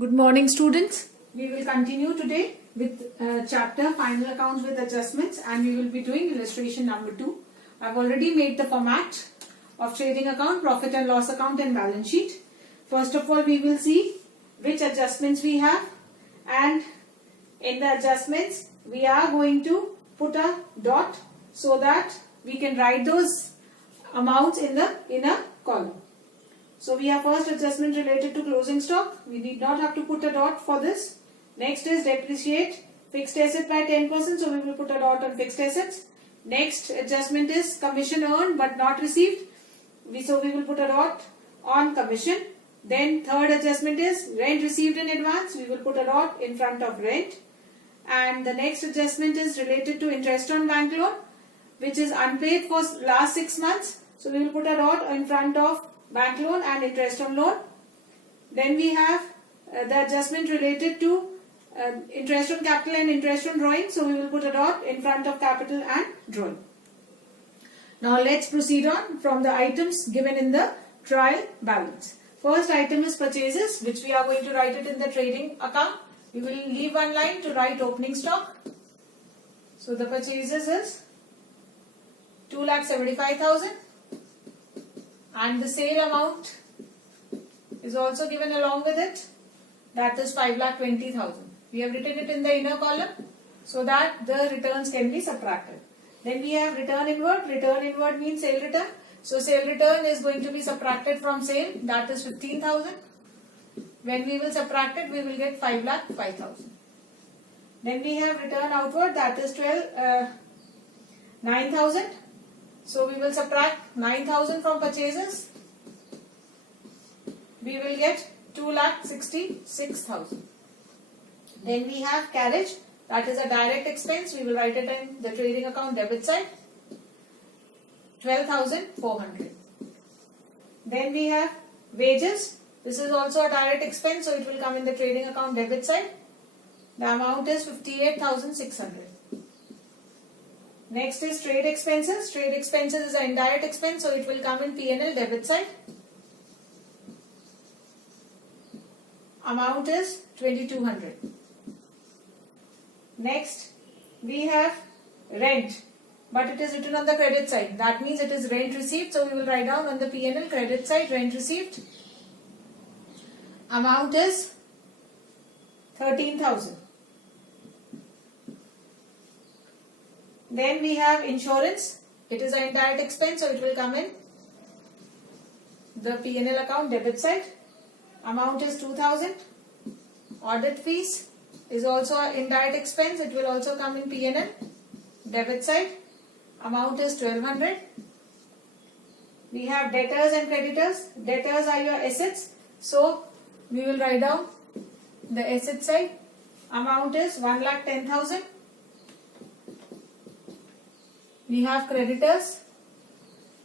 Good morning, students. We will continue today with chapter Final Accounts with Adjustments, and we will be doing illustration number 2. I've already made the format of trading account, profit and loss account and balance sheet. First of all, we will see which adjustments we have, and in the adjustments we are going to put a dot so that we can write those amounts in the inner column. So we have first adjustment related to closing stock. We did not have to put a dot for this. Next is depreciate fixed asset by 10%. So we will put a dot on fixed assets. Next adjustment is commission earned but not received. So we will put a dot on commission. Then third adjustment is rent received in advance. We will put a dot in front of rent. And the next adjustment is related to interest on bank loan, which is unpaid for last 6 months. So we will put a dot in front of bank loan and interest on loan. Then we have the adjustment related to interest on capital and interest on drawing. So we will put a dot in front of capital and drawing. Now let's proceed on from the items given in the trial balance. First item is purchases, which we are going to write it in the trading account. We will leave one line to write opening stock. So the purchases is 2,75,000. And the sale amount is also given along with it. That is 5,20,000. We have written it in the inner column so that the returns can be subtracted. Then we have return inward. Return inward means sale return. So sale return is going to be subtracted from sale. That is 15,000. When we will subtract it, we will get 5,05,000. Then we have return outward. That is 9,000. So we will subtract 9,000 from purchases. We will get 2,66,000. Then we have carriage. That is a direct expense. We will write it in the trading account debit side. 12,400. Then we have wages. This is also a direct expense, so it will come in the trading account debit side. The amount is 58,600. Next is trade expenses. Trade expenses is an indirect expense, so it will come in P&L debit side. Amount is 2,200. Next, we have rent, but it is written on the credit side. That means it is rent received, so we will write down on the P&L credit side rent received. Amount is 13,000. Then we have insurance. It is an indirect expense, so it will come in the P&L account debit side. Amount is 2,000. Audit fees is also an indirect expense. It will also come in P&L debit side. Amount is 1,200. We have debtors and creditors. Debtors are your assets, so we will write down the asset side. Amount is 1,10,000. We have creditors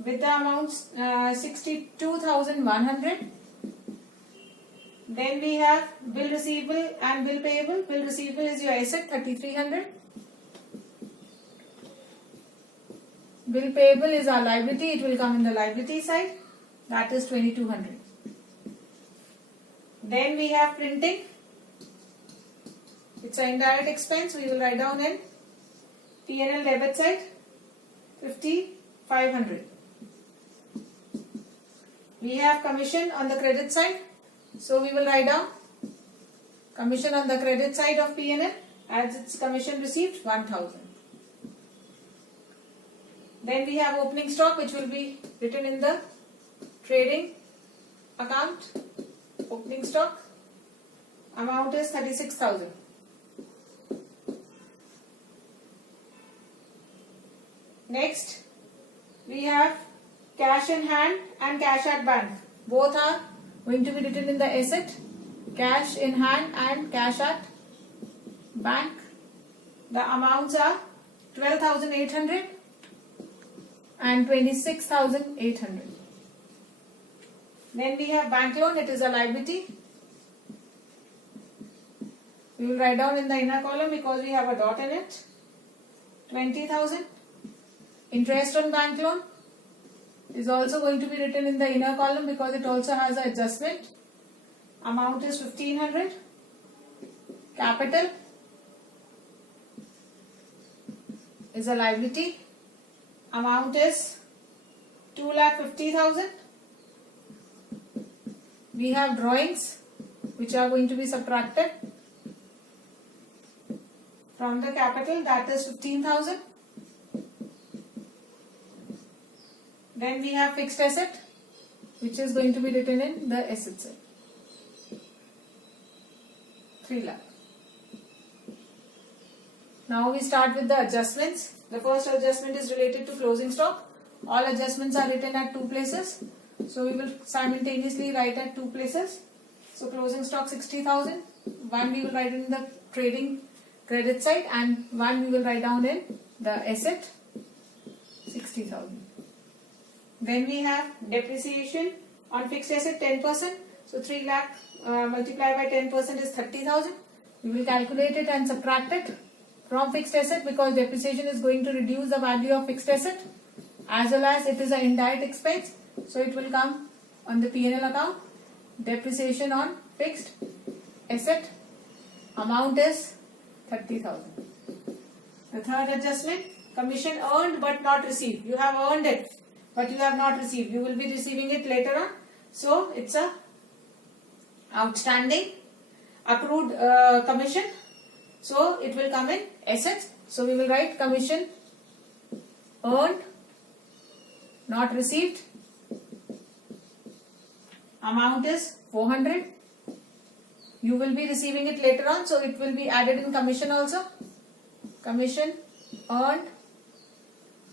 with the amounts 62,100. Then we have bill receivable and bill payable. Bill receivable is your asset, 3,300. Bill payable is our liability. It will come in the liability side. That is 2,200. Then we have printing. It's an indirect expense. We will write down in P&L debit side. 5,500. We have commission on the credit side, so we will write down commission on the credit side of P&L as its commission received 1,000. Then we have opening stock, which will be written in the trading account. Opening stock amount is 36,000. Next, we have cash in hand and cash at bank. Both are going to be written in the asset. Cash in hand and cash at bank. The amounts are 12,800 and 26,800. Then we have bank loan. It is a liability. We will write down in the inner column because we have a dot in it. 20,000. Interest on bank loan is also going to be written in the inner column because it also has an adjustment. amount is 1500. Capital is a liability, amount is 2,50,000. We have drawings which are going to be subtracted from the capital, that is 15,000. Then we have fixed asset which is going to be written in the asset side, 3 lakh. Now we start with the adjustments. The first adjustment is related to closing stock. All adjustments are written at 2 places. So we will simultaneously write at 2 places. So closing stock 60,000. One we will write in the trading credit side and one we will write down in the asset 60,000. Then we have depreciation on fixed asset 10%. So 3 lakh multiplied by 10% is 30,000. We will calculate it and subtract it from fixed asset because depreciation is going to reduce the value of fixed asset as well as it is an indirect expense. So it will come on the P&L account. Depreciation on fixed asset amount is 30,000. The third adjustment, commission earned but not received. You have earned it but you have not received. You will be receiving it later on. So it's a outstanding accrued commission. So it will come in assets. So we will write commission earned not received. Amount is 400. You will be receiving it later on. So it will be added in commission also. Commission earned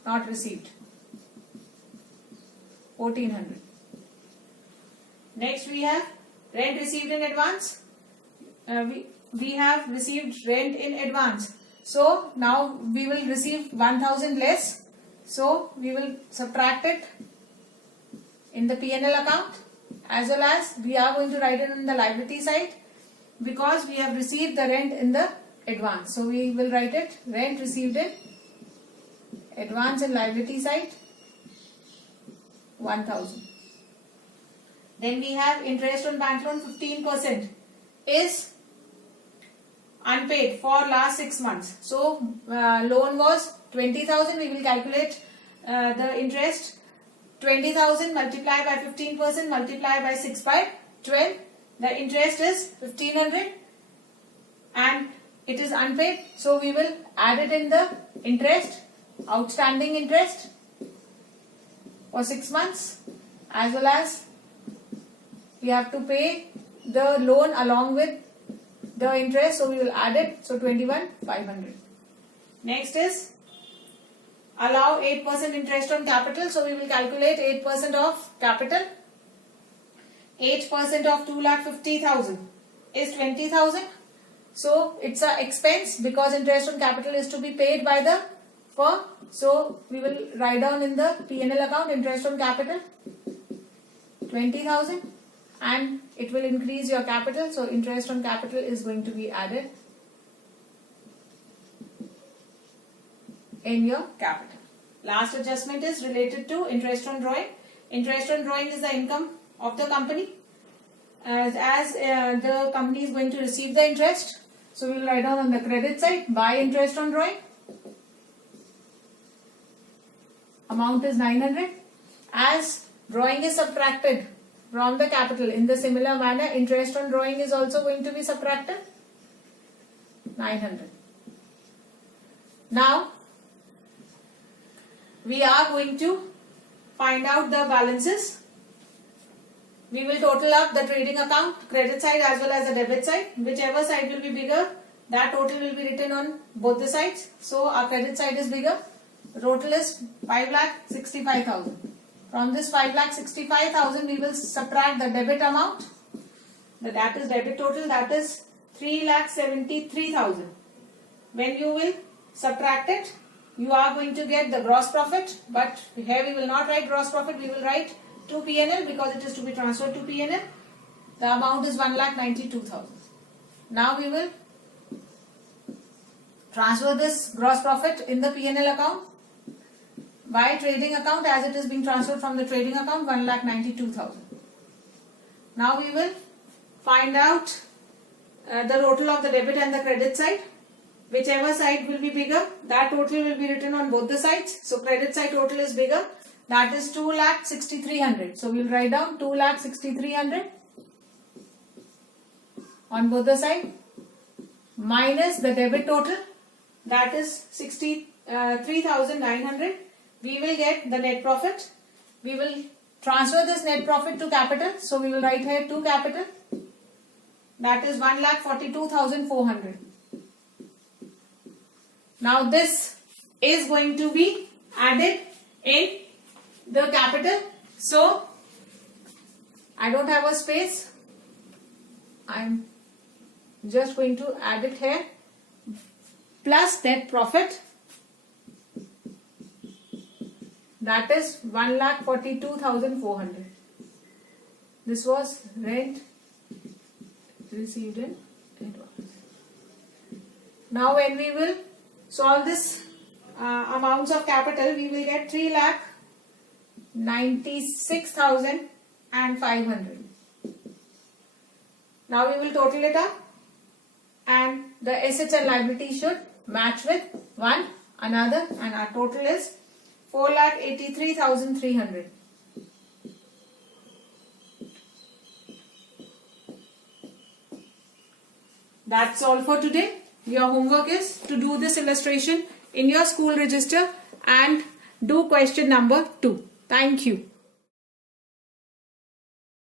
not received. 1400. Next we have rent received in advance. We have received rent in advance. So now we will receive 1000 less. So we will subtract it in the P&L account as well as we are going to write it in the liability side because we have received the rent in the advance. So we will write it rent received in advance in liability side 1000. Then we have interest on bank loan 15% is unpaid for last 6 months. So loan was 20,000. We will calculate the interest 20,000 multiplied by 15% multiplied by 6 by 12. The interest is 1500 and it is unpaid. So we will add it in the interest, outstanding interest for 6 months as well as we have to pay the loan along with the interest. So we will add it. So 21,500. Next is allow 8% interest on capital. So we will calculate 8% of capital. 8% of 2,50,000 is 20,000. So it's an expense because interest on capital is to be paid by the firm. So we will write down in the P&L account interest on capital 20,000 and it will increase your capital. So interest on capital is going to be added in your capital. Last adjustment is related to interest on drawing. Interest on drawing is the income of the company as the company is going to receive the interest. So we will write down on the credit side buy interest on drawing. Amount is 900. As drawing is subtracted from the capital in the similar manner, interest on drawing is also going to be subtracted 900. Now we are going to find out the balances. We will total up the trading account, credit side as well as the debit side. Whichever side will be bigger, that total will be written on both the sides. So our credit side is bigger. The total is 5,65,000. From this 5,65,000, we will subtract the debit amount. That is debit total, that is 3,73,000. When you will subtract it, you are going to get the gross profit. But here we will not write gross profit, we will write to P&L because it is to be transferred to P&L. The amount is 1,92,000. Now we will transfer this gross profit in the P&L account by trading account as it is being transferred from the trading account 1,92,000. Now we will find out the total of the debit and the credit side. Whichever side will be bigger, that total will be written on both the sides. So credit side total is bigger, that is 2,63,000. So we will write down 2,63,000 on both the side minus the debit total, that is 63,900. We will get the net profit. We will transfer this net profit to capital. So we will write here to capital, that is 1,42,400. Now this is going to be added in the capital. So I don't have a space. I'm just going to add it here, plus net profit, that is 1,42,400. This was rent received in advance. Now when we will solve this amounts of capital, we will get 3,96,500. Now we will total it up, and the assets and liabilities should match with one another, and our total is 4,83,300. That's all for today. Your homework is to do this illustration in your school register and do question number 2. Thank you.